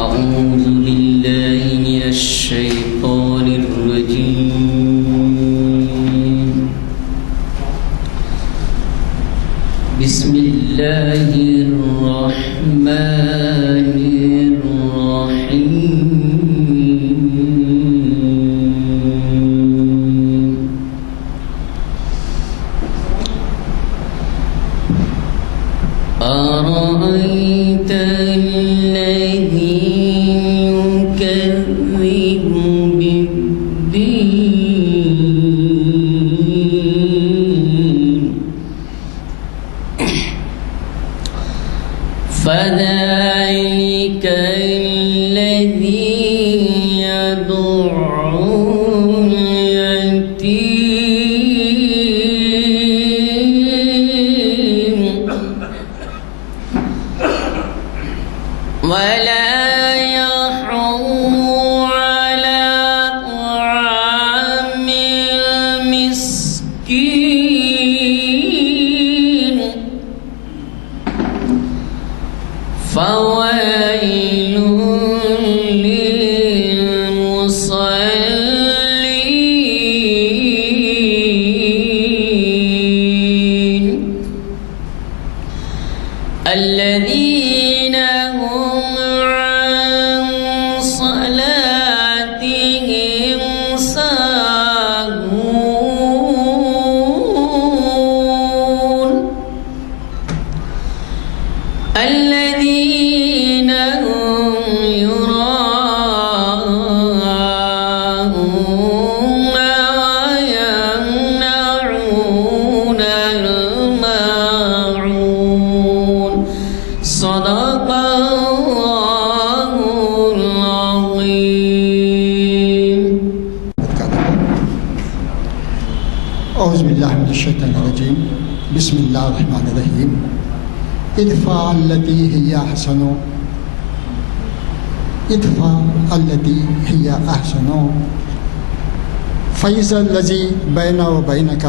أعوذ بالله من الشيطان الرجيم. بسم الله الرحمن الرحيم. أرأيت الذي يكذب بالدين فذلك الذي يدع اليتيم ولا يحض على طعام المسكين فويل للمصلين الذين هم عن صلاتهم ساهون الذين هم يراءون ويمنعون الماعون صدق الله العظيم. اعوذ باللہ من الشیطان الرجیم. بسم اللہ الرحمن الرحیم. ادفع التی ہی احسن ادفع التی ہی احسن فیض الذی بین و بینک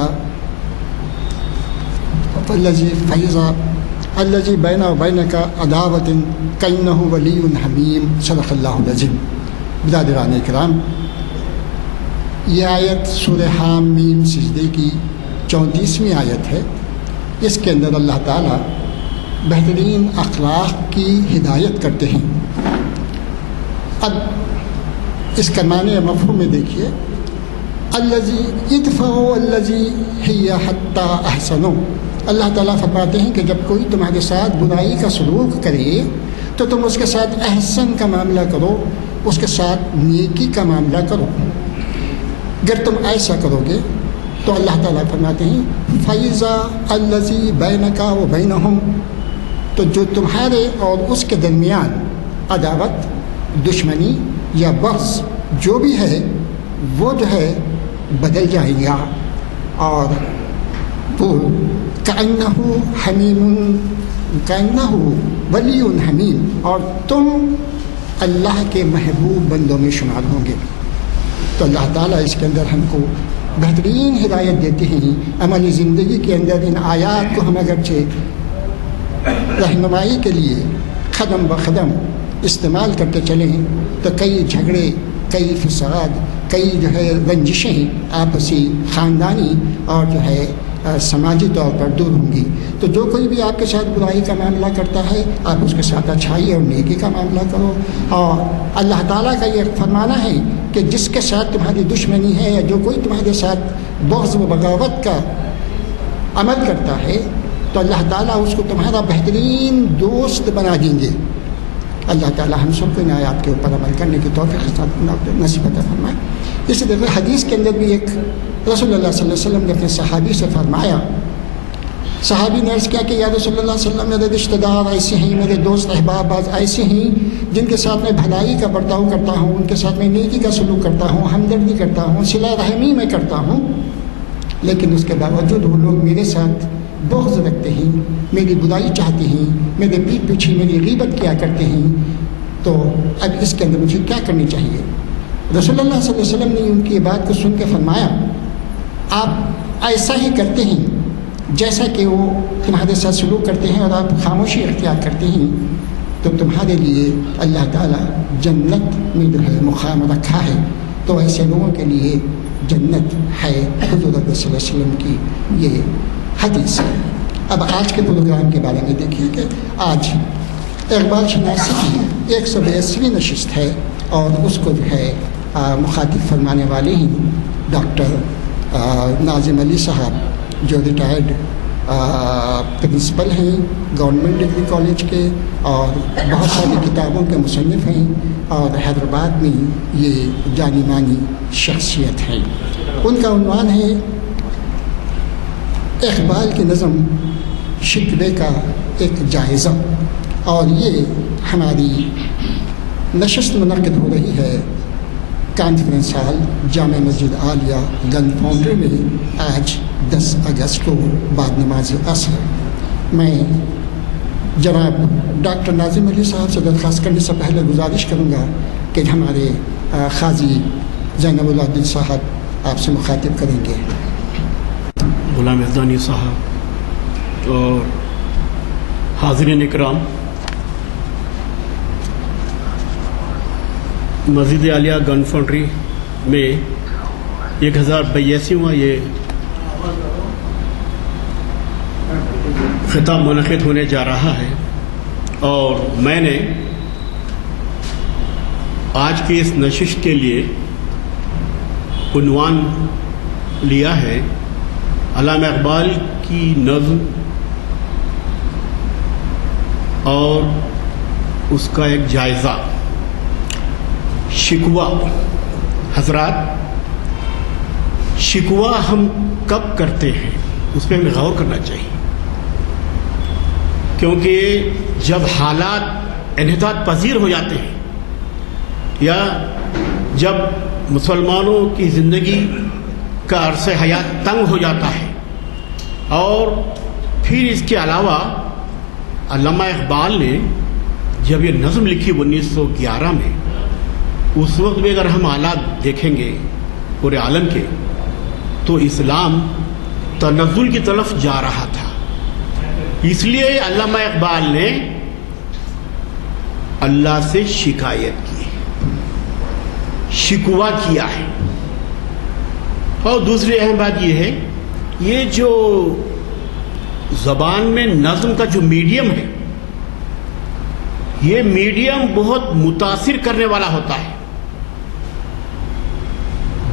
الذی بین و بینک عداوۃ کأنہ ولی حمیم. صدق اللہ العظیم. برادران اکرام، یہ آیت سورہ حم میم سجدے کی 34ویں آیت ہے. اس کے اندر اللہ تعالیٰ بہترین اخلاق کی ہدایت کرتے ہیں. اب اس کا معنی مفہوم میں دیکھیے. الذی ادفع الذی ہی حتی احسن. اللہ تعالیٰ فرماتے ہیں کہ جب کوئی تمہارے ساتھ برائی کا سلوک کرے تو تم اس کے ساتھ احسن کا معاملہ کرو، اس کے ساتھ نیکی کا معاملہ کرو. اگر تم ایسا کرو گے تو اللہ تعالیٰ فرماتے ہیں فیضا الذی بینک و بینہم، تو جو تمہارے اور اس کے درمیان عداوت، دشمنی یا بغض جو بھی ہے وہ جو ہے بدل جائے گا، اور وہ کأنہ حمیم کأنہ ولی حمیم، اور تم اللہ کے محبوب بندوں میں شمار ہوں گے. تو اللہ تعالیٰ اس کے اندر ہم کو بہترین ہدایت دیتے ہیں. عملی زندگی کے اندر ان آیات کو ہم اگرچہ رہنمائی کے لیے قدم بقدم استعمال کرتے چلیں تو کئی جھگڑے، کئی فساد، کئی جو ہے رنجشیں آپسی، خاندانی اور جو ہے سماجی طور پر دور ہوں گی. تو جو کوئی بھی آپ کے ساتھ برائی کا معاملہ کرتا ہے آپ اس کے ساتھ اچھائی اور نیکی کا معاملہ کرو. اور اللہ تعالیٰ کا یہ فرمانا ہے کہ جس کے ساتھ تمہاری دشمنی ہے یا جو کوئی تمہارے ساتھ بغض و بغاوت کا عمل کرتا ہے تو اللہ تعالیٰ اس کو تمہارا بہترین دوست بنا دیں گے. اللہ تعالیٰ ہم سب کو ان آیات کے اوپر عمل کرنے کی توفیق نصیب عطا فرمائے. اسی طرح حدیث کے اندر بھی ایک رسول اللہ صلی اللہ علیہ وسلم نے اپنے صحابی سے فرمایا. صحابی نے عرض کیا کہ یا رسول اللہ صلی اللہ علیہ وسلم، میرے رشتہ دار ایسے ہیں، میرے دوست احباب بعض ایسے ہیں جن کے ساتھ میں بھلائی کا برتاؤ کرتا ہوں، ان کے ساتھ میں نیکی کا سلوک کرتا ہوں، ہمدردی کرتا ہوں، صلہ رحمی میں کرتا ہوں، لیکن اس کے باوجود وہ لوگ میرے ساتھ بغض رکھتے ہیں، میری برائی چاہتے ہیں، میرے پیٹھ پیچھے میری غیبت کیا کرتے ہیں. تو اب اس کے اندر مجھے کیا کرنی چاہیے؟ رسول اللہ صلی اللہ علیہ وسلم نے ان کی بات کو سن کے فرمایا آپ ایسا ہی کرتے ہیں جیسا کہ وہ تمہارے ساتھ سلوک کرتے ہیں اور آپ خاموشی اختیار کرتے ہیں. تو تمہارے لیے اللہ تعالیٰ جنت میں جو ہے مقام رکھا ہے، تو ایسے لوگوں کے لیے جنت ہے۔ حضور صلی اللہ علیہ وسلم کی یہ حدیث ہے۔ اب آج کے پروگرام کے بارے میں دیکھیے کہ آج اقبال شناسی کی 182ویں نشست ہے، اور اس کو جو ہے مخاطب فرمانے والے ہیں ڈاکٹر ناظم علی صاحب، جو ریٹائرڈ پرنسپل ہیں گورنمنٹ ڈگری کالج کے، اور بہت ساری کتابوں کے مصنف ہیں، اور حیدرآباد میں یہ جانی مانی شخصیت ہیں۔ ان کا عنوان ہے اقبال کی نظم شکوے کا ایک جائزہ، اور یہ ہماری نشست منعقد ہو رہی ہے کانفرنس ہال جامع مسجد عالیہ گن فاؤنڈری میں آج 10 اگست کو بعد نماز عصر۔ میں جناب ڈاکٹر ناظم علی صاحب سے درخواست کرنے سے پہلے گزارش کروں گا کہ ہمارے قاضی زینب العابدین صاحب آپ سے مخاطب کریں گے۔ غلام یزدانی صاحب اور حاضرین اکرام، مسجد عالیہ گن فاؤنڈری میں 1082واں یہ خطاب منعقد ہونے جا رہا ہے، اور میں نے آج کی اس نشست کے لیے عنوان لیا ہے علامہ اقبال کی نظم اور اس کا ایک جائزہ۔ شکوہ، حضرات، شکوہ ہم کب کرتے ہیں اس پہ ہمیں غور کرنا چاہیے، کیونکہ جب حالات انحطاط پذیر ہو جاتے ہیں، یا جب مسلمانوں کی زندگی کا عرصہ حیات تنگ ہو جاتا ہے، اور پھر اس کے علاوہ علامہ اقبال نے جب یہ نظم لکھی 1911 میں، اس وقت بھی اگر ہم حالات دیکھیں گے پورے عالم کے، تو اسلام تنزل کی طرف جا رہا تھا۔ اس لیے علامہ اقبال نے اللہ سے شکایت کی، شکوہ کیا ہے۔ اور دوسری اہم بات یہ ہے، یہ جو زبان میں نظم کا جو میڈیم ہے، یہ میڈیم بہت متاثر کرنے والا ہوتا ہے۔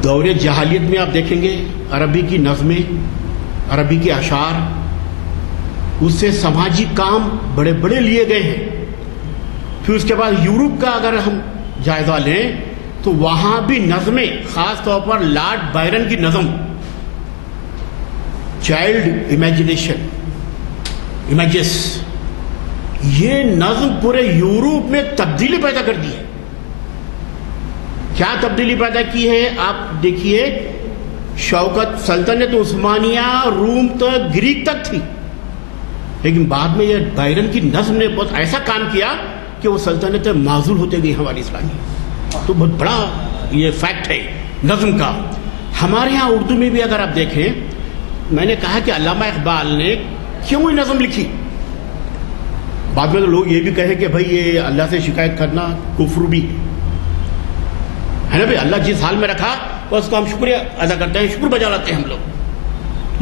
دور جاہلیت میں آپ دیکھیں گے عربی کی نظمیں، عربی کے اشعار، اس سے سماجی کام بڑے بڑے لیے گئے ہیں۔ پھر اس کے بعد یورپ کا اگر ہم جائزہ لیں تو وہاں بھی نظمیں، خاص طور پر لارڈ بائرن کی نظم، چائلڈ امیجنیشن، امیجز، یہ نظم پورے یورپ میں تبدیلی پیدا کر دی ہے۔ کیا تبدیلی پیدا کی ہے؟ آپ دیکھیے، شوکت سلطنت عثمانیہ روم تک، گریک تک تھی، لیکن بعد میں یہ بائرن کی نظم نے بہت ایسا کام کیا کہ وہ سلطنت معزول ہوتے گئی ہماری اسلامی۔ تو بہت بڑا یہ فیکٹ ہے نظم کا۔ ہمارے ہاں اردو میں بھی اگر آپ دیکھیں، میں نے کہا کہ علامہ اقبال نے کیوں یہ نظم لکھی؟ بعد میں تو لوگ یہ بھی کہیں کہ بھائی یہ اللہ سے شکایت کرنا کفر بھی ہے نا، بھائی اللہ جس حال میں رکھا اس کو ہم شکریہ ادا کرتے ہیں، شکر بجا لاتے ہیں ہم لوگ۔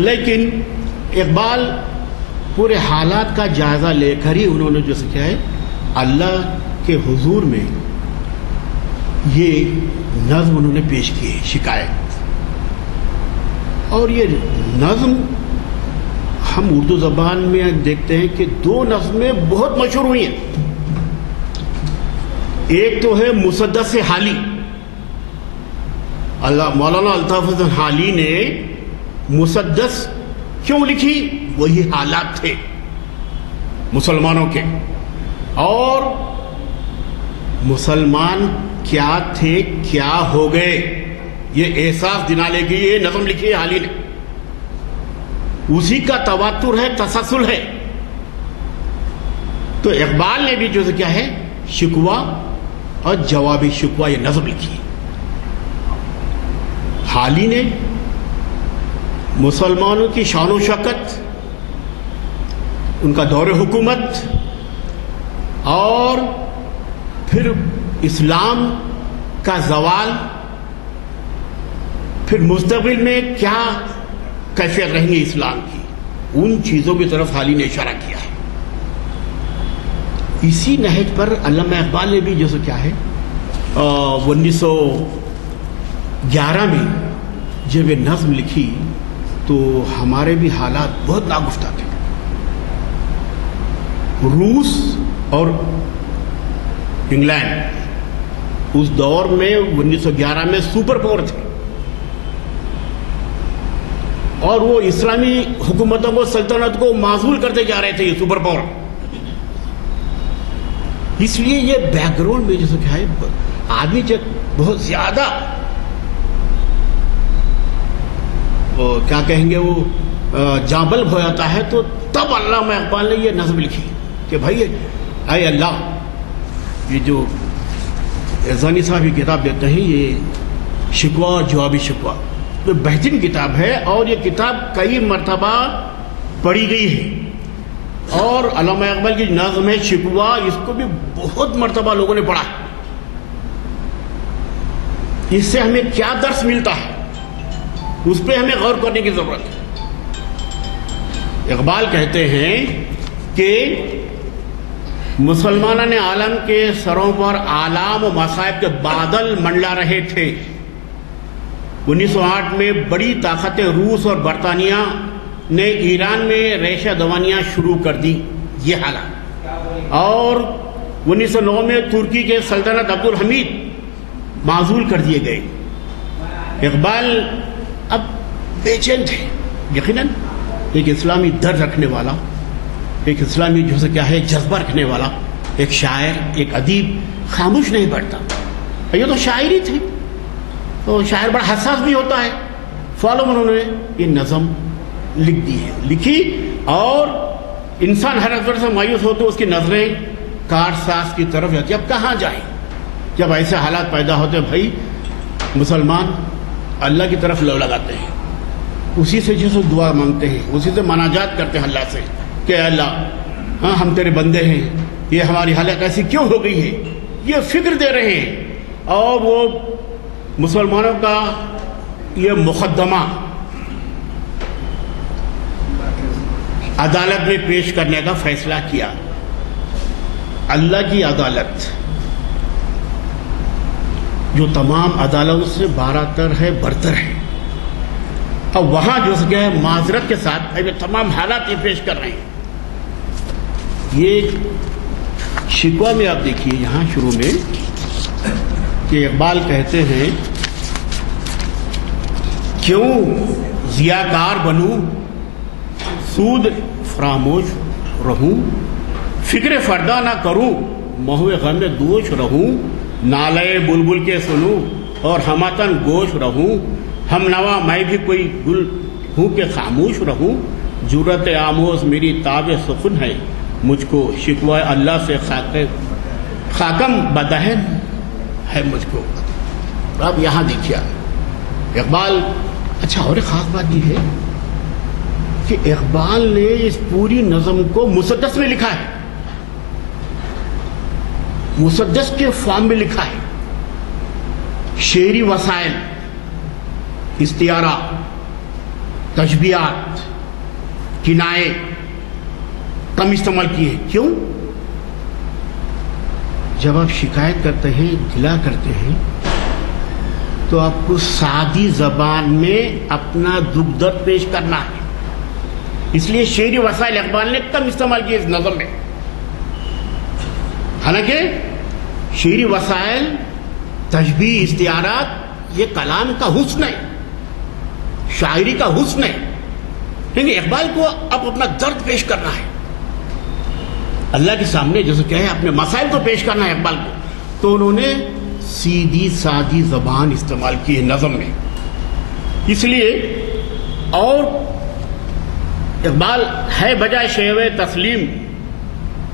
لیکن اقبال پورے حالات کا جائزہ لے کر ہی انہوں نے جو کیا ہے، اللہ کے حضور میں یہ نظم انہوں نے پیش کی ہے، شکایت۔ اور یہ نظم ہم اردو زبان میں دیکھتے ہیں کہ 2 نظمیں بہت مشہور ہوئی ہیں۔ ایک تو ہے مسدس حالی، مولانا الطاف حسن حالی نے مسدس کیوں لکھی؟ وہی حالات تھے مسلمانوں کے، اور مسلمان کیا تھے، کیا ہو گئے، یہ احساس دلانے کے لیے نظم لکھی ہے حالی نے۔ اسی کا تواتر ہے، تسلسل ہے۔ تو اقبال نے بھی جو کیا ہے، شکوہ اور جوابی شکوہ یہ نظم لکھی۔ حالی نے مسلمانوں کی شان و شوکت، ان کا دور حکومت، اور پھر اسلام کا زوال، پھر مستقبل میں کیا کیفیت رہیں گی اسلام کی، ان چیزوں کی طرف حالی نے اشارہ کیا ہے. اسی نہج پر علامہ اقبال نے بھی جیسے کیا ہے 1911 میں جب یہ نظم لکھی تو ہمارے بھی حالات بہت ناگفتہ تھے. روس اور انگلینڈ اس دور میں 1911 میں سپر پاور تھے اور وہ اسلامی حکومتوں کو، سلطنت کو معزول کرتے جا رہے تھے یہ سپر پاور. اس لیے یہ بیک گراؤنڈ میں جیسے کیا ہے آدمی جب بہت زیادہ کیا کہیں گے وہ جانبلب ہو جاتا ہے تو تب علامہ اقبال نے یہ نظم لکھی کہ بھائی اے اللہ، یہ جو اعزانی صاحب یہ کتاب دیتے ہیں یہ شکوہ جوابی شکوہ، یہ بہترین کتاب ہے اور یہ کتاب کئی مرتبہ پڑھی گئی ہے. اور علامہ اقبال کی نظم ہے شکوہ، اس کو بھی بہت مرتبہ لوگوں نے پڑھا. اس سے ہمیں کیا درس ملتا ہے اس پہ ہمیں غور کرنے کی ضرورت ہے. اقبال کہتے ہیں کہ مسلمانان عالم کے سروں پر آلام و مصائب کے بادل منڈلا رہے تھے. 1908 میں بڑی طاقتیں روس اور برطانیہ نے ایران میں ریشہ دوانیاں شروع کر دی، یہ حالات. اور 1909 میں ترکی کے سلطنت عبدالحمید معزول کر دیے گئے. اقبال اب بے چین تھے. یقیناً ایک اسلامی درد رکھنے والا، ایک اسلامی جو سے کیا ہے جذبہ رکھنے والا ایک شاعر، ایک ادیب خاموش نہیں بیٹھتا. یہ تو شاعر ہی تھے، تو شاعر بڑا حساس بھی ہوتا ہے. فوراً انہوں نے یہ نظم لکھ دی ہے، لکھی. اور انسان ہر وقت سے مایوس ہو تو اس کی نظریں کار ساز کی طرف جاتی. اب کہاں جائیں جب ایسے حالات پیدا ہوتے ہیں؟ بھائی مسلمان اللہ کی طرف لو لگاتے ہیں، اسی سے جسے دعا مانگتے ہیں، اسی سے مناجات کرتے ہیں اللہ سے کہ اللہ ہاں ہم تیرے بندے ہیں، یہ ہماری حالت ایسی کیوں ہو گئی ہے، یہ فکر دے رہے ہیں. اور وہ مسلمانوں کا یہ مقدمہ عدالت میں پیش کرنے کا فیصلہ کیا. اللہ کی عدالت جو تمام عدالتوں سے باراتر ہے، برتر ہے. اب وہاں جو ہے معذرت کے ساتھ یہ تمام حالات یہ پیش کر رہے ہیں. یہ شکوہ میں آپ دیکھیے یہاں شروع میں کہ اقبال کہتے ہیں کیوں ضیاءکار بنوں، سود فراموش رہوں، فکر فردا نہ کروں، مہوے غم دوش رہوں، نالے بلبل کے سنوں اور ہماتن گوش رہوں، ہم نوا میں بھی کوئی گل ہوں کہ خاموش رہوں، جرت آموز میری تاب سخن ہے، مجھ کو شکوہ اللہ سے خاکم بدہن ہے مجھ کو. اب یہاں دیکھیے اقبال. اچھا اور ایک خاص بات یہ ہے کہ اقبال نے اس پوری نظم کو مسدس میں لکھا ہے، مسدس کے فارم میں لکھا ہے. شعری وسائل، استعارہ، تشبیہات، کنائے کم استعمال کیے. کیوں؟ جب آپ شکایت کرتے ہیں، گلہ کرتے ہیں تو آپ کو سادی زبان میں اپنا دکھ درد پیش کرنا ہے. اس لیے شعری وسائل اقبال نے کم استعمال کیے اس نظم میں. حالانکہ شعری وسائل، تشبیہ، استعارات یہ کلام کا حسن ہے، شاعری کا حسن ہے. لیکن اقبال کو اب اپنا درد پیش کرنا ہے اللہ کے سامنے، جیسے کہ اپنے مسائل کو پیش کرنا ہے اقبال کو. تو انہوں نے سیدھی سادی زبان استعمال کی ہے نظم میں. اس لیے اور اقبال ہے بجائے شیوے تسلیم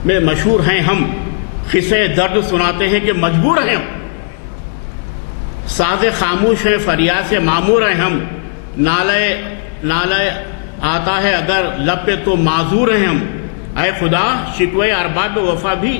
میں مشہور ہیں ہم، قصے درد سناتے ہیں کہ مجبور ہیں ہم، ساز خاموش ہیں فریاد سے معمور ہیں ہم، نالے آتا ہے اگر لب پہ تو معذور ہیں ہم. اے خدا شکوے ارباب وفا بھی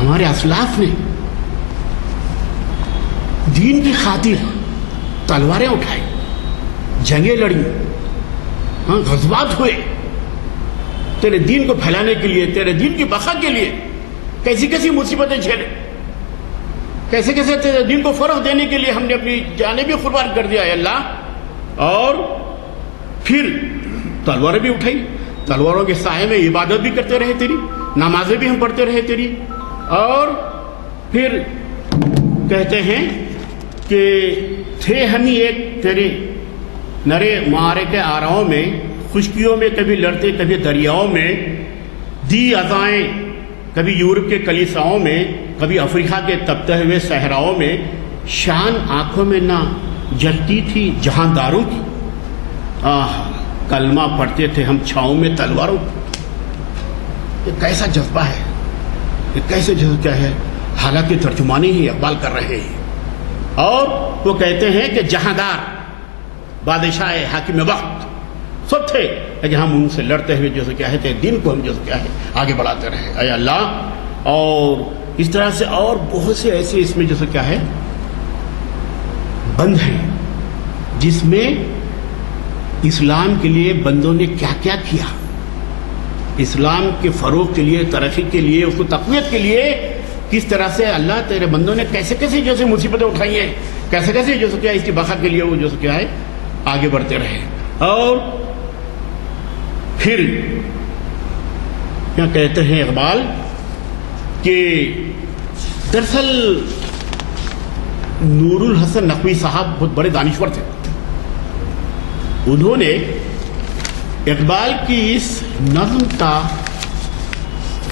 ہمارے اسلاف نے دین کی خاطر تلواریں اٹھائی, جنگیں لڑی, ہاں غزوات ہوئے, تیرے دین کو پھیلانے کے لیے, تیرے دین کی بقا کے لیے کیسی کیسی مصیبتیں جھیلے, کیسے کیسے تیرے دین کو فروغ دینے کے لیے ہم نے اپنی جانیں بھی قربان کر دیا ہے اللہ. اور پھر تلواریں بھی اٹھائی, تلواروں کے سائے میں عبادت بھی کرتے رہے تیری, نمازیں بھی ہم پڑھتے رہے تیری. اور پھر کہتے ہیں کہ تھے ہم ہی ایک تیرے نرے معارے کے آراؤں میں, خشکیوں میں کبھی لڑتے کبھی دریاؤں میں, دی ازائیں کبھی یورپ کے کلیساؤں میں, کبھی افریقہ کے تپتے ہوئے صحراؤں میں. شان آنکھوں میں نہ جلتی تھی جہانداروں کی, کلمہ پڑھتے تھے ہم چھاؤں میں تلواروں کی. یہ کیسا جذبہ ہے, یہ کیسے جذبہ ہے, حالانکہ ترجمانی ہی اقبال کر رہے ہیں. اور وہ کہتے ہیں کہ جہاندار بادشاہ حاکم وقت سب تھے, لیکن ہم ان سے لڑتے ہوئے جیسے کیا ہے دین کو ہم جیسے کیا ہے آگے بڑھاتے رہے اے اللہ. اور اس طرح سے اور بہت سے ایسے اس میں جیسے کیا ہے بند ہیں جس میں اسلام کے لیے بندوں نے کیا کیا کیا, اسلام کے فروغ کے لیے, ترقی کے لیے, اس کو تقویت کے لیے کس طرح سے اللہ تیرے بندوں نے کیسے کیسے جیسے مصیبتیں اٹھائی ہیں, کیسے کیسے جیسے کیا اس کی بقا کے لیے وہ جیسے کیا ہے آگے بڑھتے رہے. اور پھر کیا کہتے ہیں اقبال کہ دراصل نور الحسن نقوی صاحب بہت بڑے دانشور تھے. انہوں نے اقبال کی اس نظم کا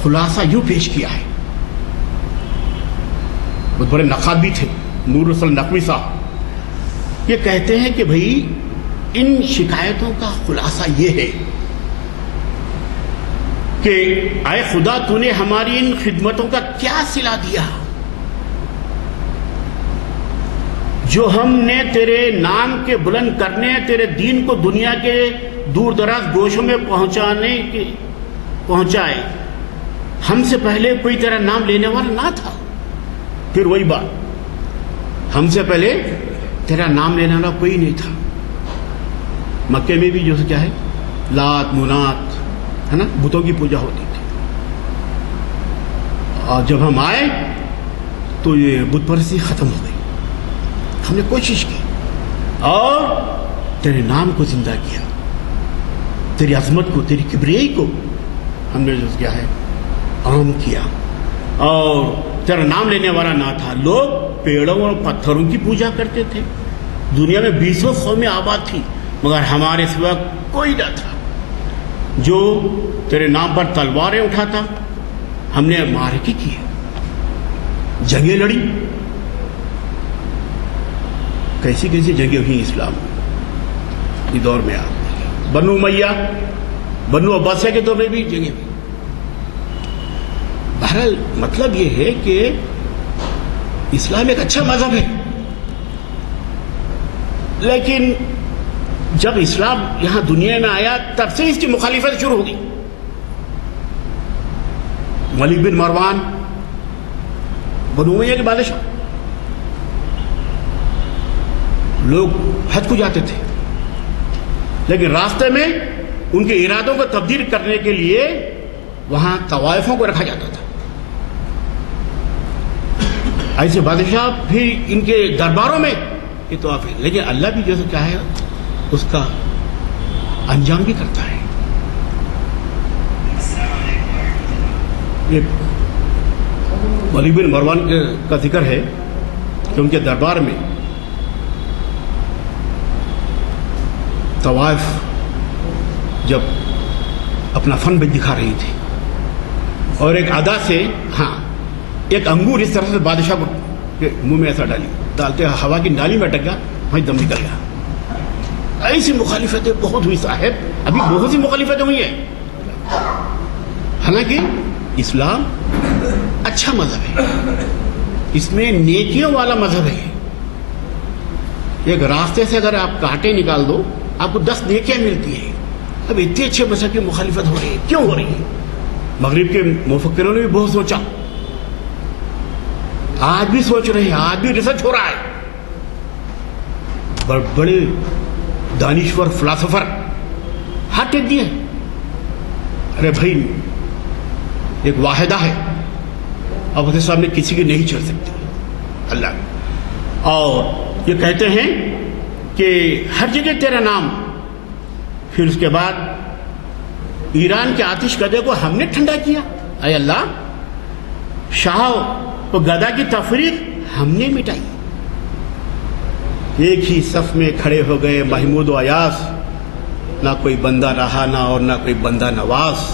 خلاصہ یوں پیش کیا ہے, بہت بڑے نقاد بھی تھے نور الحسن نقوی صاحب. یہ کہتے ہیں کہ بھائی ان شکایتوں کا خلاصہ یہ ہے کہ اے خدا تو نے ہماری ان خدمتوں کا کیا صلہ دیا جو ہم نے تیرے نام کے بلند کرنے, تیرے دین کو دنیا کے دور دراز گوشوں میں پہنچائے. ہم سے پہلے کوئی تیرا نام لینے والا نہ تھا. پھر وہی بات, ہم سے پہلے تیرا نام لینے والا کوئی نہیں تھا. مکے میں بھی جو کیا ہے لات منات ہے نا, بتوں کی پوجا ہوتی تھی. اور جب ہم آئے تو یہ بت پرستی ختم ہو گئی. ہم نے کوشش کی اور تیرے نام کو زندہ کیا, تیری عظمت کو, تیری کبریائی کو ہم نے جو کیا ہے عام کیا. اور تیرا نام لینے والا نہ تھا. لوگ پیڑوں اور پتھروں کی پوجا کرتے تھے. دنیا میں 20 قومیں آباد تھی مگر ہمارے سوا کوئی نہ تھا جو تیرے نام پر تلواریں اٹھاتا. ہم نے معرکے کیے, جنگیں لڑی, کیسی کیسی جنگیں ہوئی اسلام کے دور میں. بنو امیہ, بنو عباسیہ کے دور میں بھی جنگیں ہوئی. بہرحال مطلب یہ ہے کہ اسلام ایک اچھا مذہب ہے, لیکن جب اسلام یہاں دنیا میں آیا تب سے اس کی مخالفت شروع ہو گئی. ملک بن مروان بنو امیہ کے بادشاہ, لوگ حج کو جاتے تھے لیکن راستے میں ان کے ارادوں کو تبدیل کرنے کے لیے وہاں طوائفوں کو رکھا جاتا تھا. ایسے بادشاہ بھی ان کے درباروں میں یہ طواف ہے, لیکن اللہ بھی جیسے کیا ہے اس کا انجام بھی کرتا ہے. ملک بن مروان کا ذکر ہے کہ ان کے دربار میں طوائف جب اپنا فن بھی دکھا رہی تھی اور ایک ادا سے ایک انگور اس طرح سے بادشاہ کے منہ میں ایسا ڈالتے ہوا کی نالی میں اٹک گیا, وہیں دم نکل گیا. ایسی مخالفتیں بہت ہوئی صاحب, ابھی بہت سی مخالفتیں ہوئی ہیں. حالانکہ اسلام اچھا مذہب ہے, اس میں نیکیوں والا مذہب ہے. ایک راستے سے اگر آپ کانٹے نکال دو آپ کو 10 نیکیاں ملتی ہیں. اب اتنے اچھے مذہب کی مخالفت ہو رہی ہے, کیوں ہو رہی ہے؟ مغرب کے مفکروں نے بھی بہت سوچا آج بھی سوچ رہے ہیں, آج بھی ریسرچ ہو رہا ہے. بڑے دانشور فلاسفر ہاتھ ٹیک دیے. ارے بھائی ایک واحدہ ہے, اب اس کے سامنے کسی کی نہیں چل سکتی اللہ. اور یہ کہتے ہیں کہ ہر جگہ تیرا نام. پھر اس کے بعد ایران کے آتش کدے کو ہم نے ٹھنڈا کیا. اے اللہ, شاہ و گدا کی تفریق ہم نے مٹائی. ایک ہی صف میں کھڑے ہو گئے محمود و ایاز, نہ کوئی بندہ رہا اور نہ کوئی بندہ نواز.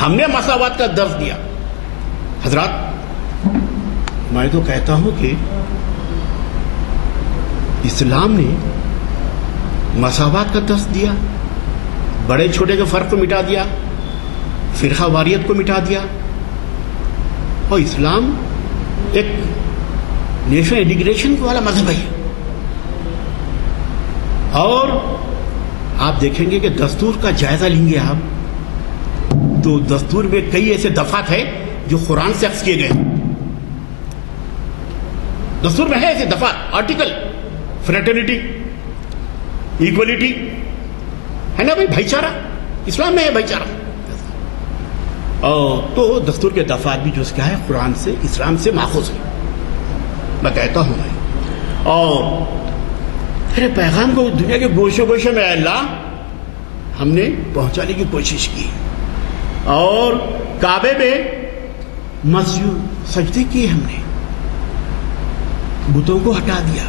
ہم نے مساوات کا درس دیا. حضرات, میں تو کہتا ہوں کہ اسلام نے مساوات کا درس دیا, بڑے چھوٹے کے فرق کو مٹا دیا, فرقہ واریت کو مٹا دیا. اور اسلام ایک نیشنل انٹیگریشن والا مذہب ہے. اور آپ دیکھیں گے کہ دستور کا جائزہ لیں گے آپ تو دستور میں کئی ایسے دفعات ہیں جو قرآن سے اخذ کیے گئے. دستور میں ہے ایسے دفعات, آرٹیکل, فریٹرنیٹی, ایکولیٹی, ہے نا بھائی, بھائی چارہ. اسلام میں ہے بھائی چارہ. تو دستور کے دفعات بھی جو اس کا ہے قرآن سے, اسلام سے ماخوذ ہے. میں کہتا ہوں بھائی, اور پھر پیغام کو دنیا کے گوشے گوشے میں اللہ ہم نے پہنچانے کی کوشش کی. اور کعبے میں مسجد سجدے کیے ہم نے, بتوں کو ہٹا دیا,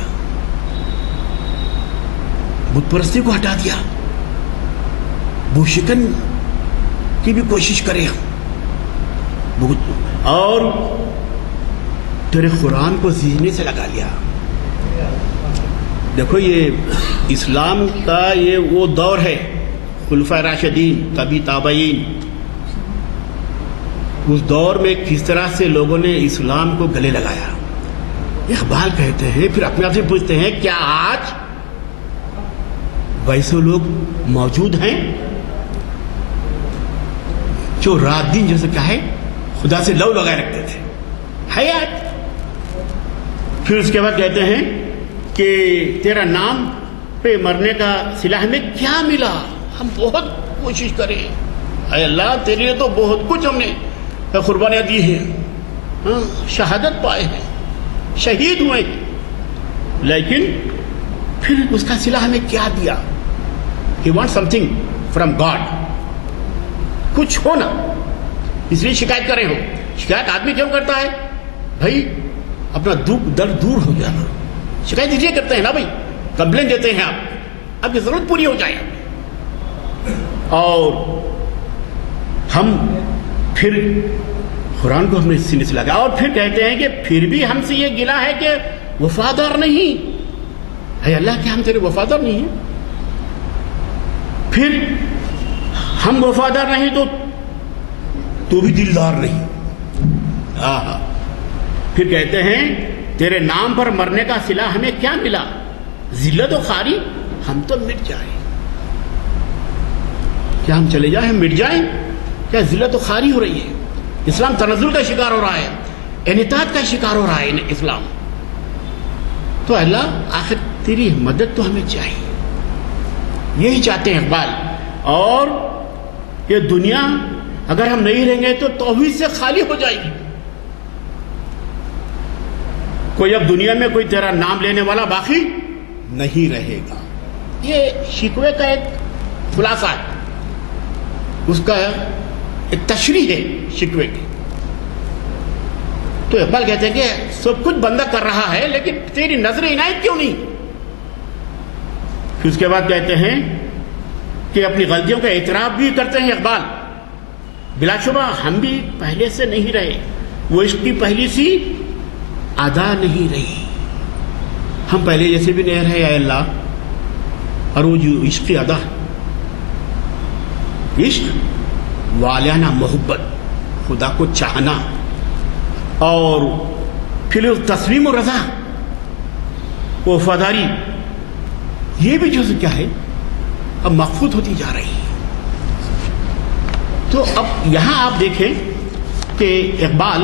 بت پرستی کو ہٹا دیا, بوشکن کی بھی کوشش کرے ہم. اور تیرے قرآن کو سینے سے لگا لیا. دیکھو یہ اسلام کا یہ وہ دور ہے, خلفائے راشدین, تبی تابعین. اس دور میں کس طرح سے لوگوں نے اسلام کو گلے لگایا. اقبال کہتے ہیں, پھر اپنے آپ سے پوچھتے ہیں, کیا آج ویسے لوگ موجود ہیں جو رات دن جیسے کیا ہے خدا سے لو لگائے رکھتے تھے؟ ہے آج. پھر اس کے بعد کہتے ہیں کہ تیرا نام پہ مرنے کا صلہ ہمیں کیا ملا, ہم بہت کوشش کریں. اے اللہ, تیرے لیے تو بہت کچھ ہم نے قربانیاں دی ہیں, شہادت پائے ہیں, شہید ہوئے ہیں, لیکن پھر اس کا صلہ ہمیں کیا دیا؟ He wants something from God. کچھ ہو نا, اس لیے شکایت کرے ہو. شکایت آدمی کیوں کرتا ہے بھائی؟ اپنا دکھ درد دور ہو جانا. شکایت اس لیے کرتے ہیں نا بھائی, کمپلین دیتے ہیں آپ کی ضرورت پوری ہو جائے. اور ہم پھر قرآن کو ہم نے سینے سے لگا. اور پھر کہتے ہیں کہ پھر بھی ہم سے یہ گلا ہے کہ وفادار نہیں. اے اللہ, کہ ہم تیرے وفادار نہیں ہیں؟ پھر ہم وفادار نہیں تو بھی دلدار نہیں. پھر کہتے ہیں تیرے نام پر مرنے کا صلہ ہمیں کیا ملا؟ ذلت و خواری, ہم تو مٹ جائیں. کیا ہم چلے جائیں, ہم مٹ جائیں؟ کیا ذلت و خواری ہو رہی ہے؟ اسلام تنزل کا شکار ہو رہا ہے, انحطاط کا شکار ہو رہا ہے اسلام. تو اللہ آخر تیری مدد تو ہمیں چاہیے. یہی چاہتے ہیں اقبال. اور یہ دنیا اگر ہم نہیں رہیں گے تو توحید سے خالی ہو جائے گی. کوئی اب دنیا میں کوئی تیرا نام لینے والا باقی نہیں رہے گا. یہ شکوے کا ایک خلاصہ ہے, اس کا ایک تشریح ہے شکوے کی. تو اقبال کہتے ہیں کہ سب کچھ بندہ کر رہا ہے لیکن تیری نظر عنایت کیوں نہیں؟ پھر اس کے بعد کہتے ہیں کہ اپنی غلطیوں کا اعتراف بھی کرتے ہیں اقبال. بلا شبہ ہم بھی پہلے سے نہیں رہے, وہ عشق کی پہلی سی ادا نہیں رہی. ہم پہلے جیسے بھی نہیں رہے اے اللہ. اور وہ جو عشق کی ادا, عشق والانہ محبت, خدا کو چاہنا, اور پھر تسلیم و رضا, وفاداری, یہ بھی جو کیا ہے اب مقفوط ہوتی جا رہی ہے. تو اب یہاں آپ دیکھیں کہ اقبال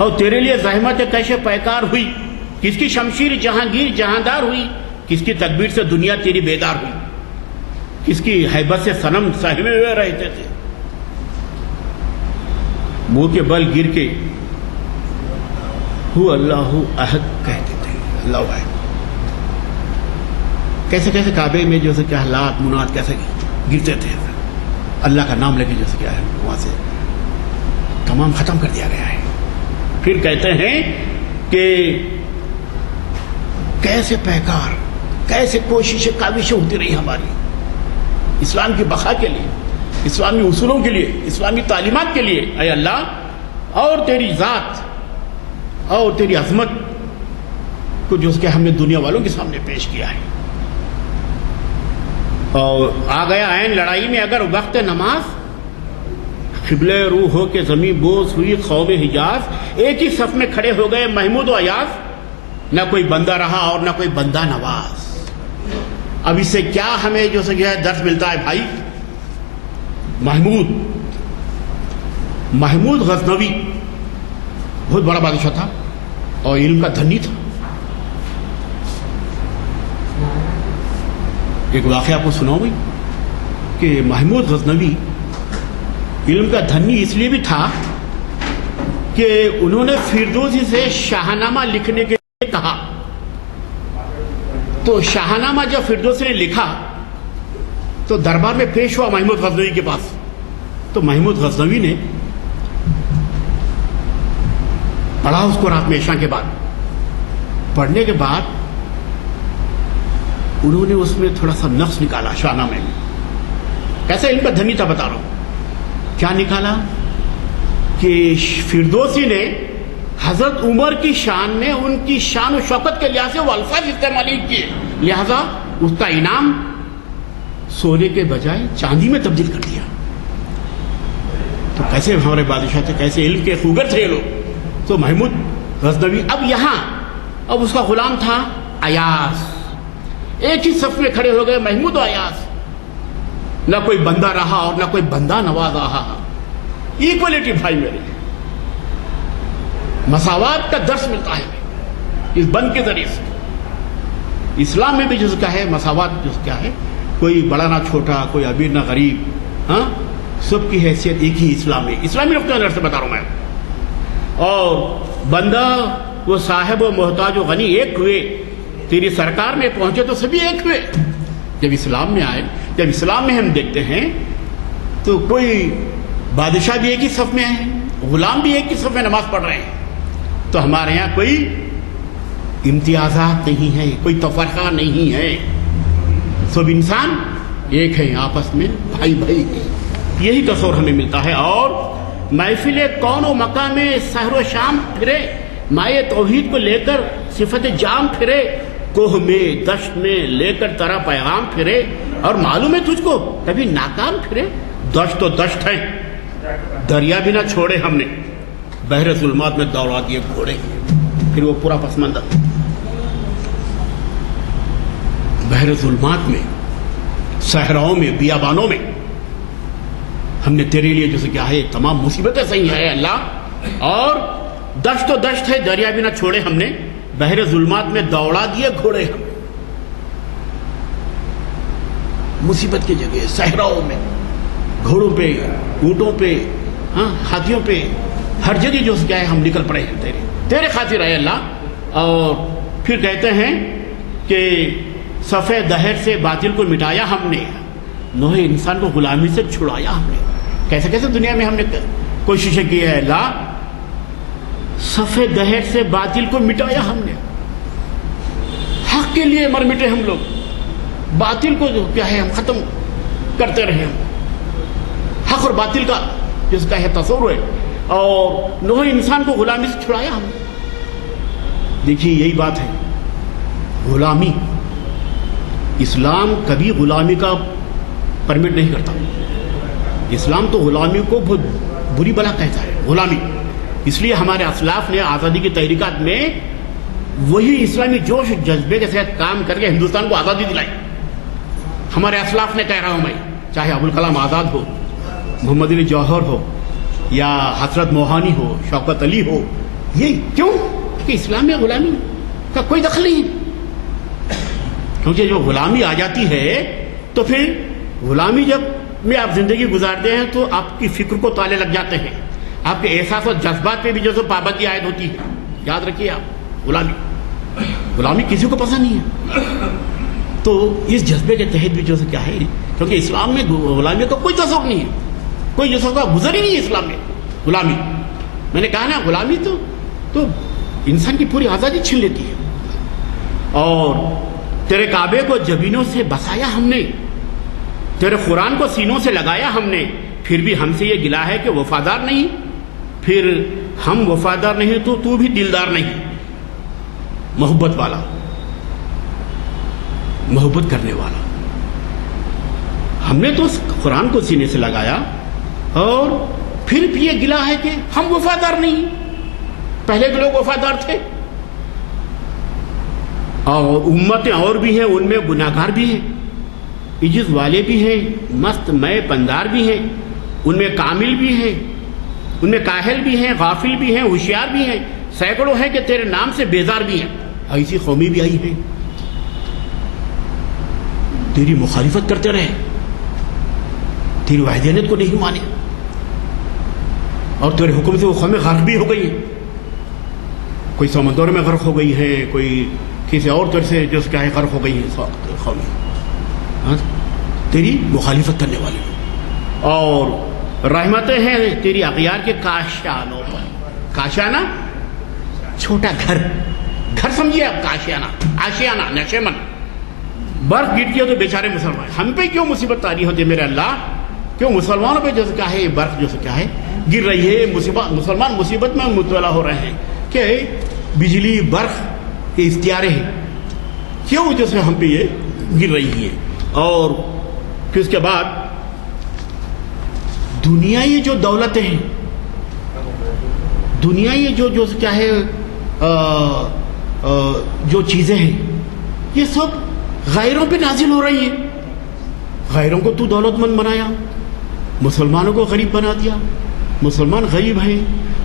اور تیرے لیے زحمت کیسے پیکار ہوئی، کس کی شمشیر جہانگیر جہاندار ہوئی، کس کی تکبیر سے دنیا تیری بیدار ہوئی، کس کی ہیبت سے صنم سہمے ہوئے رہتے تھے، منہ کے بل گر کے ہو اللہ احد کہتے تھے، اللہ احد. کیسے کیسے کعبے میں جو سے کیا حالات مناد کیسے گرتے تھے، اللہ کا نام لے کے جیسے کیا ہے وہاں سے تمام ختم کر دیا گیا ہے. پھر کہتے ہیں کہ کیسے پیکار، کیسے کوششیں کاوشیں ہوتی رہی ہماری اسلام کی بقا کے لیے، اسلامی اصولوں کے لیے، اسلامی تعلیمات کے لیے. اے اللہ، اور تیری ذات اور تیری عظمت کو جو کہ ہم نے دنیا والوں کے سامنے پیش کیا ہے. اور آ گیا عین لڑائی میں اگر وقت نماز، قبلہ روح ہو کے زمین بوس ہوئی قوم حجاز، ایک ہی صف میں کھڑے ہو گئے محمود و ایاز، نہ کوئی بندہ رہا اور نہ کوئی بندہ نواز. اب اس سے کیا ہمیں جو سے درس ملتا ہے بھائی؟ محمود غزنوی بہت بڑا بادشاہ تھا اور علم کا دھنی تھا. ایک واقعہ آپ کو سناؤں گی کہ محمود غزنوی علم کا دھنی اس لیے بھی تھا کہ انہوں نے فردوسی سے شاہنامہ لکھنے کے لیے کہا. تو شاہنامہ جب فردوسی نے لکھا تو دربار میں پیش ہوا محمود غزنوی کے پاس. تو محمود غزنوی نے پڑھا اس کو رات میں عشاء کے بعد. پڑھنے کے بعد انہوں نے اس میں تھوڑا سا نقص نکالا شاہنامے میں. کیسے علم کا دھنی تھا بتا رہا ہوں. کیا نکالا کہ فردوسی نے حضرت عمر کی شان میں ان کی شان و شوکت کے لحاظ سے وہ الفاظ استعمال کیے، لہذا اس کا انعام سونے کے بجائے چاندی میں تبدیل کر دیا. تو کیسے ہمارے بادشاہ تھے، کیسے علم کے خوگر تھے یہ لوگ. تو محمود غزنوی اب یہاں اب اس کا غلام تھا ایاز. ایک ہی صف میں کھڑے ہو گئے محمود و ایاز، نہ کوئی بندہ رہا اور نہ کوئی بندہ نواز رہا. ایکولیٹی بھائی میرے، مساوات کا درس ملتا ہے اس بند کے ذریعے سے. اسلام میں بھی جس کا ہے مساوات، جس کا ہے کوئی بڑا نہ چھوٹا، کوئی امیر نہ غریب، ہاں سب کی حیثیت ایک ہی اسلام ہے. اسلامی نقطۂ نظر سے بتا رہا ہوں میں. اور بندہ وہ صاحب و محتاج و غنی ایک ہوئے. تیری سرکار میں پہنچے تو سبھی ایک ہوئے. جب اسلام میں آئے، جب اسلام میں ہم دیکھتے ہیں تو کوئی بادشاہ بھی ایک ہی صف میں ہے، غلام بھی ایک ہی صف میں نماز پڑھ رہے ہیں. تو ہمارے یہاں کوئی امتیازات نہیں ہے، کوئی تفرقہ نہیں ہے، سب انسان ایک ہے آپس میں، بھائی بھائی. یہی تصور ہمیں ملتا ہے. اور محفل کون و مقام سحر و شام پھرے، مائے توحید کو لے کر صفت جام پھرے، کوہ میں دشت میں لے کر ترا پیغام پھرے، اور معلوم ہے تجھ کو کبھی ناکام پھرے. دشت تو دشت ہے، دریا بھی نہ چھوڑے ہم نے، بحر ظلمات میں دوڑا دیے گھوڑے. پھر وہ پورا پس منظر بحر ظلمات میں، صحراؤں میں، بیابانوں میں ہم نے تیرے لیے جیسے کیا ہے تمام مصیبتیں صحیح ہے اللہ. اور دشت تو دشت ہے، دریا بھی نہ چھوڑے ہم نے، بحر ظلمات میں دوڑا دیے گھوڑے ہم نے. مصیبت کی جگہ صحراؤں میں، گھوڑوں پہ، اونٹوں پہ، ہاں ہاتھیوں پہ، ہر جگہ جو کیا ہے ہم نکل پڑے ہیں تیرے خاطر ہے اللہ. اور پھر کہتے ہیں کہ صفے دہر سے باطل کو مٹایا ہم نے، نوح انسان کو غلامی سے چھڑایا ہم نے. کیسے کیسے دنیا میں ہم نے کوششیں کی ہے اللہ. صفے دہر سے باطل کو مٹایا ہم نے، حق کے لیے مر مٹے ہم لوگ، باطل کو جو کیا ہے ہم ختم کرتے رہے. ہم حق اور باطل کا جس کا ہے تصور ہے. اور نوح انسان کو غلامی سے چھڑایا ہم. دیکھیے یہی بات ہے، غلامی، اسلام کبھی غلامی کا پرمٹ نہیں کرتا. اسلام تو غلامی کو بہت بری بلا کہتا ہے، غلامی. اس لیے ہمارے اسلاف نے آزادی کی تحریکات میں وہی اسلامی جوش جذبے کے ساتھ کام کر کے ہندوستان کو آزادی دلائی. ہمارے اسلاف نے کہہ رہا ہوں میں، چاہے ابوالکلام آزاد ہو، محمد علی جوہر ہو، یا حضرت موہانی ہو، شوکت علی ہو، یہ کیوں کہ اسلام میں غلامی کا کوئی دخل نہیں ہے. کیونکہ جو غلامی آ جاتی ہے تو پھر غلامی جب میں آپ زندگی گزارتے ہیں تو آپ کی فکر کو تالے لگ جاتے ہیں, آپ کے احساس اور جذبات پہ بھی جو پابندی عائد ہوتی ہے. یاد رکھیے آپ, غلامی کسی کو پسند نہیں ہے. تو اس جذبے کے تحت بھی جو کیا ہے, کیونکہ اسلام میں غلامی کا کوئی تصور نہیں ہے, کوئی جو کا گزر ہی نہیں ہے اسلام میں غلامی. میں نے کہا نا غلامی تو انسان کی پوری آزادی چھین لیتی ہے. اور تیرے کعبے کو جبینوں سے بسایا ہم نے, تیرے قرآن کو سینوں سے لگایا ہم نے, پھر بھی ہم سے یہ گلا ہے کہ وفادار نہیں. پھر ہم وفادار نہیں تو بھی دلدار نہیں, محبت والا, محبت کرنے والا. ہم نے تو قرآن کو سینے سے لگایا اور پھر بھی یہ گلا ہے کہ ہم وفادار نہیں. پہلے کے لوگ وفادار تھے, اور امتیں اور بھی ہیں, ان میں گناہگار بھی ہیں, عجز والے بھی ہیں, مست مئے پندار بھی ہیں, ان میں کامل بھی ہیں, ان میں کاہل بھی ہیں, غافل بھی ہیں, ہوشیار بھی ہیں, سینکڑوں ہیں کہ تیرے نام سے بیزار بھی ہیں. ایسی قومی بھی آئی ہیں تیری مخالفت کرتے رہے, تیری وحدانیت کو نہیں مانے, اور تیرے حکم سے وہ قومیں غرق بھی ہو گئی ہیں. کوئی سمندر میں غرق ہو گئی ہے, کوئی کسی اور طرح سے جو کیا ہے غرق ہو گئی ہے قومیں تیری مخالفت کرنے والی. اور رحمتیں ہیں تیری اغیار کے کاشانوں پر. کاشانہ چھوٹا گھر, گھر سمجھیے آپ, کاشانہ آشیانہ نشیمن. برف گرتی ہے تو بیچارے مسلمان, ہم پہ کیوں مصیبت تاری ہوتی ہے میرے اللہ, کیوں مسلمانوں پہ جیسے کیا ہے برف جیسے کیا ہے گر رہی ہے, مسلمان مصیبت میں مبتلا ہو رہے ہیں کہ بجلی برف کے اختیارے ہیں, کیوں جیسے ہم پہ یہ گر رہی ہے. اور پھر اس کے بعد دنیائی جو دولتیں ہیں, دنیائی جو کیا ہے جو چیزیں ہیں, یہ سب غیروں پہ نازل ہو رہی ہیں. غیروں کو تو دولت مند بنایا, مسلمانوں کو غریب بنا دیا. مسلمان غریب ہیں,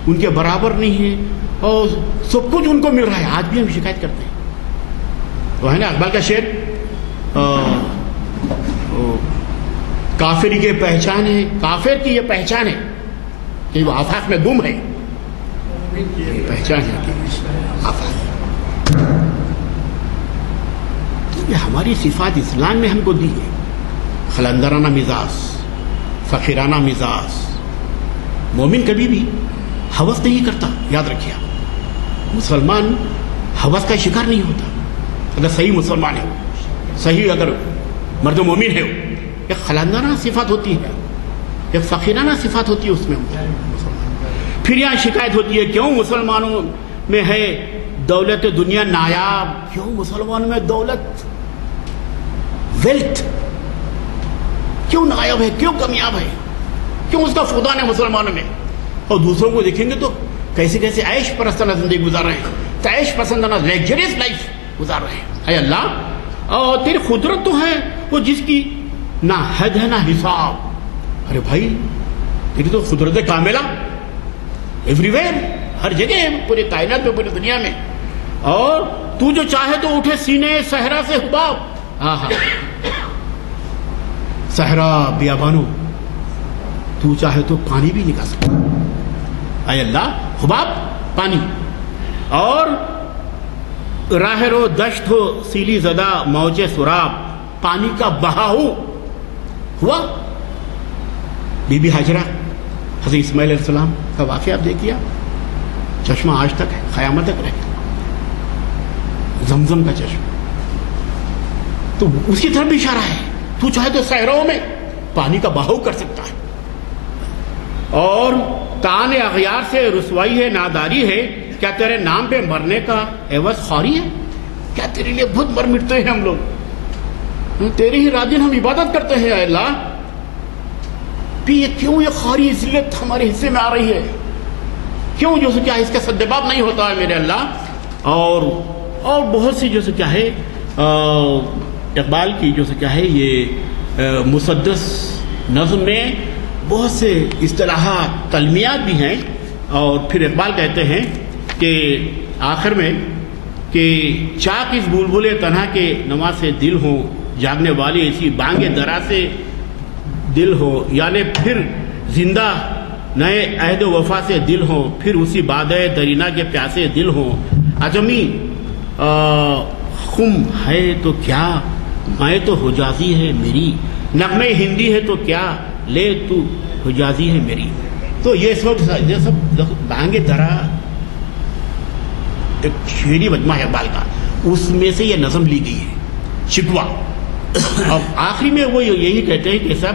ان کے برابر نہیں ہیں, اور سب کچھ ان کو مل رہا ہے. آج بھی ہم شکایت کرتے ہیں. تو ہے نا اقبال کا شعر, کافری کی پہچان ہے, کافر کی یہ پہچان ہے کہ وہ آفاق میں گم ہے. یہ پہچان ہے کہ آفاق. یہ ہماری صفات اسلام میں ہم کو دی ہے. خلندرانہ مزاج, فقیرانہ مزاج. مومن کبھی بھی ہوس نہیں کرتا. یاد رکھیے آپ, مسلمان ہوس کا شکار نہیں ہوتا. اگر صحیح مسلمان ہے, صحیح اگر مرد مومن ہے, ایک خلندرانہ صفات ہوتی ہے, ایک فقیرانہ صفات ہوتی ہے اس میں. پھر یہاں شکایت ہوتی ہے کیوں مسلمانوں میں ہے دولت دنیا نایاب, کیوں مسلمانوں میں دولت ویلتھ کیوں نایاب ہے, کیوں کامیاب ہے, کیوں اس کا فقدان ہے مسلمانوں میں. اور دوسروں کو دیکھیں گے تو کیسے کیسے عیش پرستانہ زندگی گزار رہے ہیں, عیش پسندانہ لیگجریس لائف گزار رہے ہیں. اے اللہ, اور تیری قدرت تو ہے وہ جس کی نہ حد ہے نہ حساب. ارے بھائی تیری تو قدرت کاملہ ایوری ویئر, ہر جگہ, پورے کائنات میں, پوری دنیا میں. اور تو جو چاہے تو اٹھے سینے صحرا سے حباب. ہاں ہاں, صحرا بیابانو, تو چاہے تو پانی بھی نکال سکتا. اے اللہ, حباب پانی, اور راہ رو دشت ہو سیلی زدہ موج سراب, پانی کا بہاؤ ہوا. بی بی حاجرہ, حضرت اسماعیل علیہ السلام کا واقعہ آپ دیکھیے, چشمہ آج تک ہے, قیامت تک رہے, زمزم کا چشمہ. تو اس کی طرف بھی اشارہ ہے, تو چاہے تو صحراؤں میں پانی کا بہاؤ کر سکتا ہے. اور تان اغیار سے رسوائی ہے, ناداری ہے, کیا تیرے نام پہ مرنے کا عوض خواری ہے. کیا تیرے لیے بہت مر مٹتے ہیں ہم لوگ, تیری ہی رات دن ہم عبادت کرتے ہیں. اے اللہ, یہ کیوں یہ خواری ذلت ہمارے حصے میں آ رہی ہے, کیوں جو کیا اس کا سدباب نہیں ہوتا ہے میرے اللہ. اور بہت سی جو کیا ہے اقبال کی جو کیا ہے یہ مسدس نظم میں بہت سے اصطلاحات تلمیات بھی ہیں. اور پھر اقبال کہتے ہیں کہ آخر میں کہ چاک اس بلبل تنہا کے نوا سے دل ہو، جاگنے والی ایسی بانگ درا سے دل ہو، یعنی پھر زندہ نئے عہد و وفا سے دل ہو، پھر اسی بادۂ درینا کے پیاسے دل ہو، عجمی خم ہے تو کیا میں تو حجازی ہے میری، نغمے ہندی ہے تو کیا لے تو حجازی ہے میری. تو یہ سب بانگ درا ایک شعری مجموعہ ہے اقبال کا، اس میں سے یہ نظم لی گئی ہے، شکوہ. اب آخری میں وہ یہی کہتے ہیں کہ سب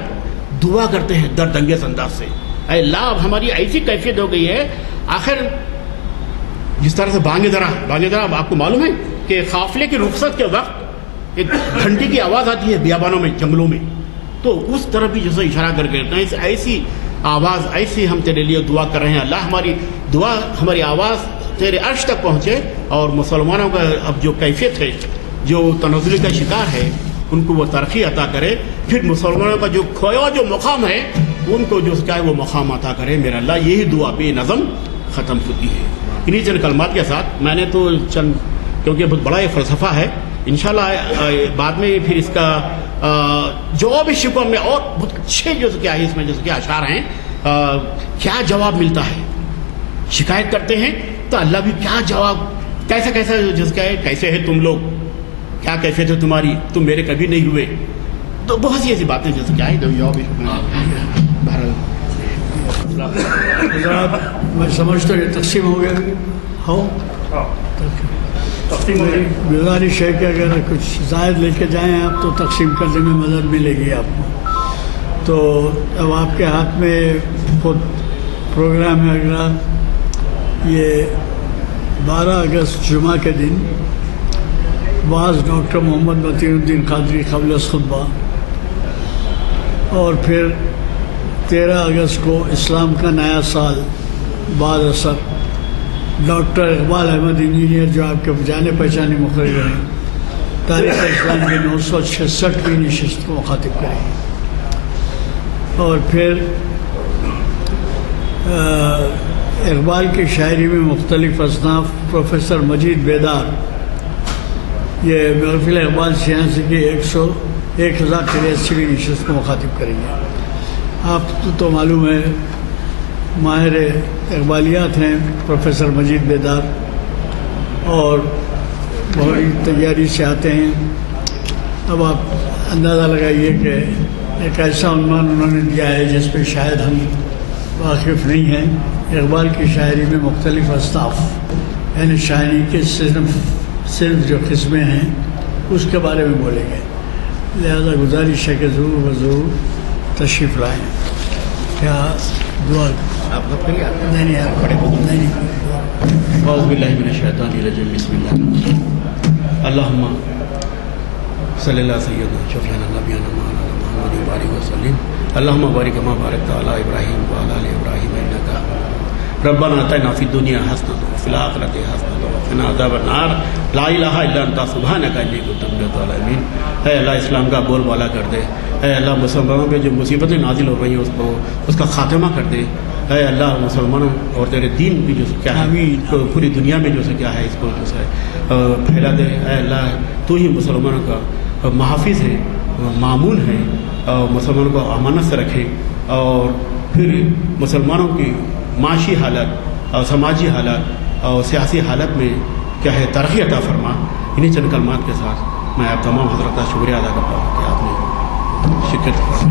دعا کرتے ہیں درد انگیز انداز سے، اے اللہ اب ہماری ایسی کیفیت ہو گئی ہے. آخر جس طرح سے بانگ درا آپ کو معلوم ہے کہ قافلے کی رخصت کے وقت ایک گھنٹی کی آواز آتی ہے بیابانوں میں، جنگلوں میں، تو اس طرح بھی جیسے اشارہ کر کے ایسی آواز، ایسی ہم تیرے لیے دعا کر رہے ہیں، اللہ ہماری دعا، ہماری آواز تیرے عرش تک پہنچے، اور مسلمانوں کا اب جو کیفیت ہے، جو تنزلی کا شکار ہے، ان کو وہ ترقی عطا کرے، پھر مسلمانوں کا جو کھویا جو مقام ہے ان کو جو کیا ہے وہ مقام عطا کرے میرا اللہ. یہی دعا پہ نظم ختم ہوتی ہے. انہی چند کلمات کے ساتھ میں نے تو چند، کیونکہ بہت بڑا یہ فلسفہ ہے، انشاءاللہ بعد میں پھر اس کا جواب شکوہ میں اور بہت اچھے جو کیا ہے اس میں جیسے کہ اشعار ہیں، کیا جواب ملتا ہے. شکایت کرتے ہیں تو اللہ بھی کیا جواب، کیسا جس کا ہے، کیسے ہے تم لوگ، کیا کیفیت ہے تمہاری، تم میرے کبھی نہیں ہوئے. تو بہت سی ایسی باتیں جیسے کیا ہے جواب میں سمجھتا ہوں یہ تقسیم ہو گیا ہو. میری گزارش ہے کہ اگر کچھ زائد لے کے جائیں آپ تو تقسیم کرنے میں مدد ملے گی آپ کو. تو اب آپ کے ہاتھ میں خود پروگرام ہے اگلا، یہ 12 اگست جمعہ کے دن بعض ڈاکٹر محمد متین الدین قادری قبل از خطبہ، اور پھر 13 اگست کو اسلام کا نیا سال بعد اثر ڈاکٹر اقبال احمد انجینئر جو آپ کے جانے پہچانے مقرر ہیں، تاریخ اسلام کی 966ویں نشست کو مخاطب کریں گے. اور پھر اقبال کی شاعری میں مختلف اصناف پروفیسر مجید بیدار یہ محفل اقبال سیاسی کی 1083ویں نشست کو مخاطب کریں گے. آپ تو معلوم ہے ماہر اقبالیات ہیں پروفیسر مجید بیدار، اور بڑی تیاری سے آتے ہیں. اب آپ اندازہ لگائیے کہ ایک ایسا عنوان انہوں نے دیا ہے جس پہ شاید ہم واقف نہیں ہیں. اقبال کی شاعری میں مختلف اصناف، یعنی شاعری کے صرف جو قسمیں ہیں اس کے بارے میں بولیں گے. لہذا گزارش ہے کہ ضرور و ضرور تشریف لائیں. کیا دعا آپ لوگ کریے نہیں آپ بڑے نہیں اعوذ باللہ من الشیطان الرجیم، بسم اللہ الرحمن الرحیم. اللہم صلی اللہ سیدنا شفیعنا نبینا مولانا محمد بارک وسلم. اللہم بارک کما بارکت علی ابراہیم وعلی آل ابراہیم انک ربنا آتنا فی الدنیا حسنۃ وفی الآخرۃ حسنۃ وقنا عذاب النار. لا الہ الا انت سبحانک انی کنت من الظالمین. اے اللہ اسلام کا بول بالا کر دے. اے اللہ مسلمانوں پہ جو مصیبتیں نازل ہو رہی ہیں اس کا خاتمہ کر دے. اے اللہ مسلمانوں اور تیرے دین بھی جو کیا ہے پوری دنیا میں جو کیا ہے اس کو جو ہے پھیلا دے. اے اللہ تو ہی مسلمانوں کا محافظ ہے، معمون ہے، اور مسلمانوں کو امانت سے رکھے، اور پھر مسلمانوں کی معاشی حالت اور سماجی حالت اور سیاسی حالت میں کیا ہے ترقی عطا فرما. انہیں چند کلمات کے ساتھ میں آپ تمام حضرات کا شکریہ ادا کرتا ہوں کہ آپ نے شرکت کی.